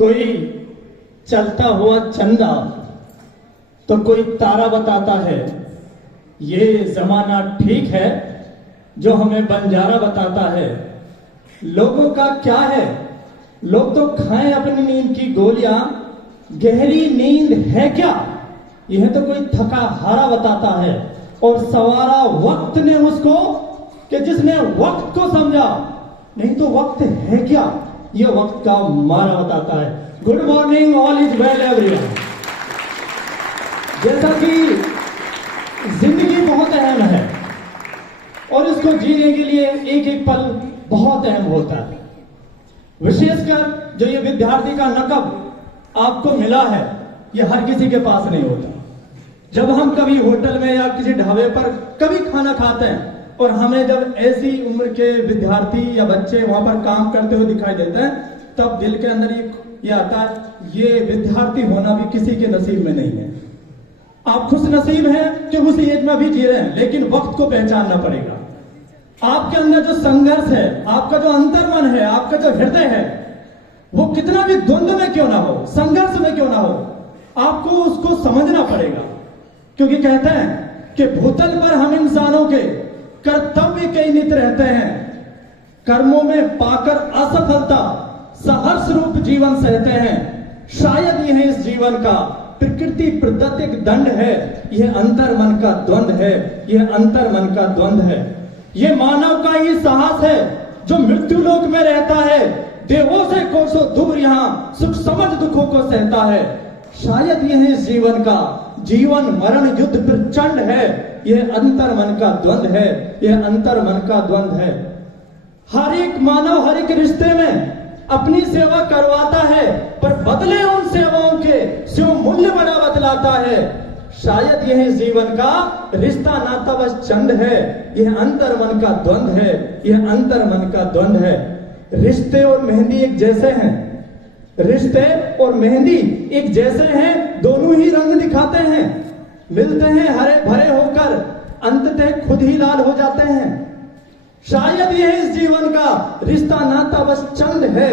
कोई चलता हुआ चंदा तो कोई तारा बताता है। ये जमाना ठीक है जो हमें बंजारा बताता है। लोगों का क्या है, लोग तो खाएं अपनी नींद की गोलियां, गहरी नींद है क्या, यह तो कोई थका हारा बताता है। और सवारा वक्त ने उसको कि जिसने वक्त को समझा, नहीं तो वक्त है क्या, यह वक्त का मारा बताता है। Good morning, all is well everyone. जैसा कि जिंदगी बहुत अहम है और इसको जीने के लिए एक एक पल बहुत अहम होता है। विशेषकर जो ये विद्यार्थी का नकब आपको मिला है, ये हर किसी के पास नहीं होता। जब हम कभी होटल में या किसी ढाबे पर कभी खाना खाते हैं और हमें जब ऐसी उम्र के विद्यार्थी या बच्चे वहां पर काम करते हुए दिखाई देते हैं, तब दिल के अंदर ये आता है, ये विद्यार्थी होना भी किसी के नसीब में नहीं है। आप खुश नसीब हैं कि उस एज में भी जी रहे हैं, लेकिन वक्त को पहचानना पड़ेगा। आपके अंदर जो संघर्ष है, आपका जो अंतर्मन है, आपका जो हृदय है, वो कितना भी द्वंद्व में क्यों ना हो, संघर्ष में क्यों ना हो, आपको उसको समझना पड़ेगा। क्योंकि कहते हैं कि भूतल पर हम इंसानों के कर्तव्य कई नित रहते हैं, कर्मों में पाकर असफलता सहर्ष रूप जीवन सहते हैं। शायद यह इस जीवन का प्रकृति प्रदत्त एक दंड है, यह अंतर मन का द्वंद है, यह अंतर मन का द्वंद है। यह मानव का ही साहस है जो मृत्यु लोक में रहता है, देवों से कोसों दूर यहां सुख समझ दुखों को सहता है। शायद यह इस जीवन का जीवन मरण युद्ध प्रचंड है, यह अंतर मन का द्वंद है, यह अंतर मन का द्वंद है। हर एक मानव हर एक रिश्ते में अपनी सेवा करवाता है, पर बदले उन सेवाओं के स्यो मूल्य बड़ा बतलाता है। शायद यह जीवन का रिश्ता नाता बस चंद है, यह अंतर मन का द्वंद है, यह अंतर मन का द्वंद है। रिश्ते और मेहंदी एक जैसे हैं, रिश्ते और मेहंदी एक जैसे हैं, दोनों ही रंग दिखाते हैं, मिलते हैं हरे भरे होकर, अंततः खुद ही लाल हो जाते हैं। शायद यह इस जीवन का रिश्ता नाता बस चंद है,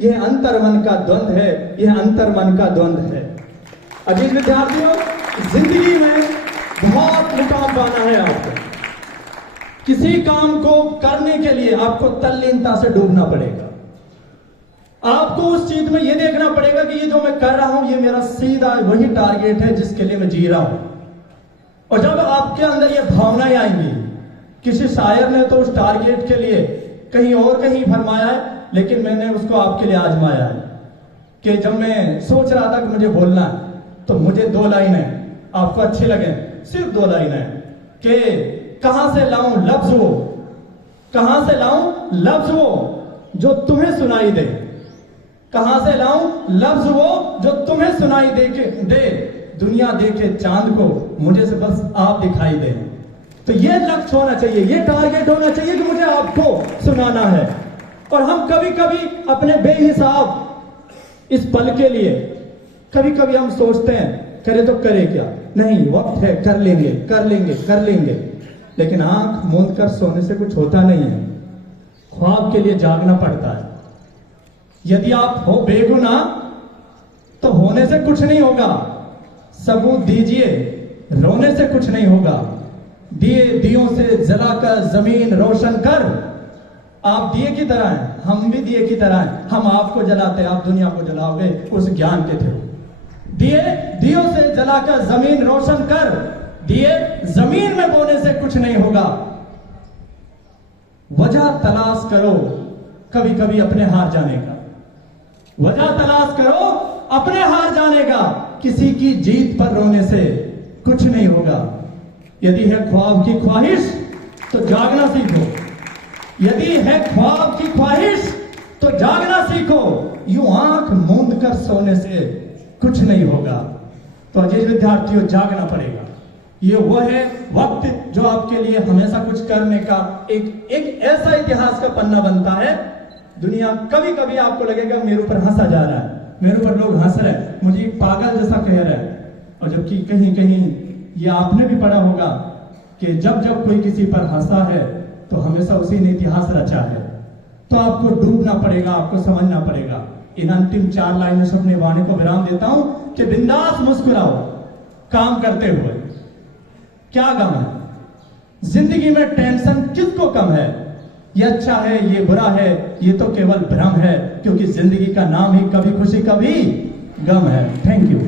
यह अंतर मन का द्वंद है, यह अंतर मन का द्वंद है। अजीज विद्यार्थियों, जिंदगी में बहुत मुकाम पाना है आपको। किसी काम को करने के लिए आपको तल्लीनता से डूबना पड़ेगा। आपको उस चीज में यह देखना पड़ेगा कि ये जो मैं कर रहा हूं, ये मेरा सीधा वही टारगेट है जिसके लिए मैं जी रहा हूं। और जब आपके अंदर ये भावनाएं आएंगी, किसी शायर ने तो उस टारगेट के लिए कहीं और कहीं फरमाया है, लेकिन मैंने उसको आपके लिए आजमाया है कि जब मैं सोच रहा था कि मुझे बोलना है, तो मुझे दो लाइनें आपको अच्छी लगे, सिर्फ दो लाइनें, कि कहां से लाऊं लफ्ज वो, कहां से लाऊं लफ्ज वो जो तुम्हें सुनाई दे, कहां से लाऊं लफ्ज वो जो तुम्हें सुनाई दे, दुनिया देखे चांद को, मुझे से बस आप दिखाई दे। तो ये लक्ष्य होना चाहिए, ये टारगेट होना चाहिए कि मुझे आपको सुनाना है। और हम कभी कभी अपने बेहिसाब इस पल के लिए कभी कभी हम सोचते हैं, करे तो करे क्या, नहीं वक्त है, कर लेंगे कर लेंगे कर लेंगे, लेकिन आंख मूंद कर सोने से कुछ होता नहीं है। ख्वाब के लिए जागना पड़ता है। यदि आप हो बेगुनाह तो होने से कुछ नहीं होगा। सबूत दीजिए, रोने से कुछ नहीं होगा। दिए दियों से जलाकर जमीन रोशन कर, आप दिए की तरह हैं, हम भी दिए की तरह हैं। हम आपको जलाते, आप दुनिया को जलाओगे उस ज्ञान के थ्रू। दिए दियों से जलाकर जमीन रोशन कर, दिए जमीन में बोने से कुछ नहीं होगा। वजह तलाश करो कभी कभी अपने हार जाने का, वजह तलाश करो अपने हार जाने का। किसी की जीत पर रोने से कुछ नहीं होगा। यदि है ख्वाब की ख्वाहिश तो जागना सीखो, यदि है ख्वाब की ख्वाहिश तो जागना सीखो। यूं आंख मूंद कर सोने से कुछ नहीं होगा। तो अजीज विद्यार्थियों, जागना पड़ेगा। ये वो है वक्त जो आपके लिए हमेशा कुछ करने का एक ऐसा इतिहास का पन्ना बनता है। दुनिया कभी कभी आपको लगेगा मेरे ऊपर हंसा जा रहा है, मेरे ऊपर लोग हंस रहे हैं, मुझे पागल जैसा कह रहा है। और जबकि कहीं कहीं ये आपने भी पढ़ा होगा कि जब जब कोई किसी पर हंसा है तो हमेशा उसी ने इतिहास रचा है। तो आपको डूबना पड़ेगा, आपको समझना पड़ेगा इन अंतिम 4 लाइनों से अपने वाणी को विराम देता हूं कि बिंदास मुस्कुराओ काम करते हुए। क्या गम है जिंदगी में, टेंशन किसको कम है? ये अच्छा है, ये बुरा है, ये तो केवल भ्रम है, क्योंकि जिंदगी का नाम ही कभी खुशी कभी गम है। Thank you.